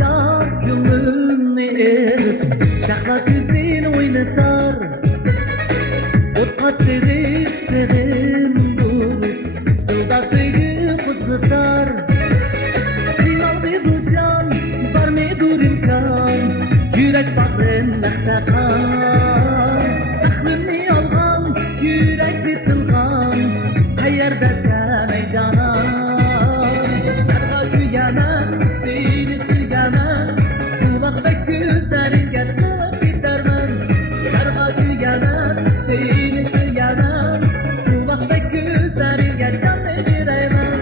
Yar gönlümni şahla güzel oynatar. Otqa sevip sevim dur, yolda sevgi kızıtar. Kıymaldı bu can, var mıdır imkan, yürek bağrım naktakan. Aklımni algan, yürekli tılgan, eğer dersen ey canan. Yarga güyanan, seni süganan, kulak ve gözleringe sığıp gidermen. Yarga güyanan, seni süganan, kulak ve gözleringe canlı bireymen.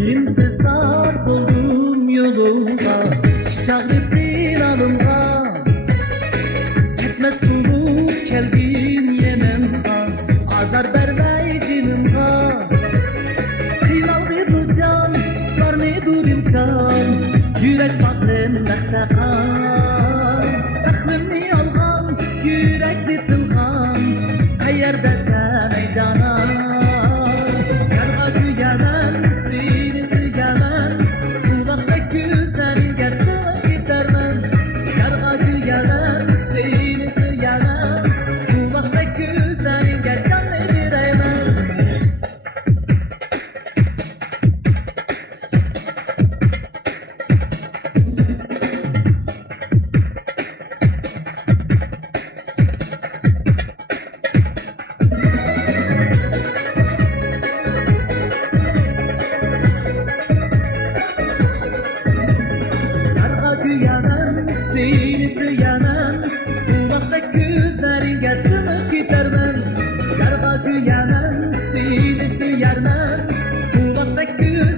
İntizar buldum yoluma, çağırıp bir anımga. Gitmez bulup kelgin yenemga, azar vermey cinimga. Kıymaldı bu can, var mıdır imkan, yürek bağrım naktakan. Aklımni algan, yürekli tılgan, eğer dersen ey canan. Yarga güyanan, seni süganan, kulak ve gözleringe sığıp gidermen. Yarga güyanan, seni süganan, kulak ve gözleringe canlı bireymen. Yarga güyanan, seni süganan, kulak ve gözleringe sığıp gidermen. Yarga güyanan, seni süganan, kulak ve gözleringe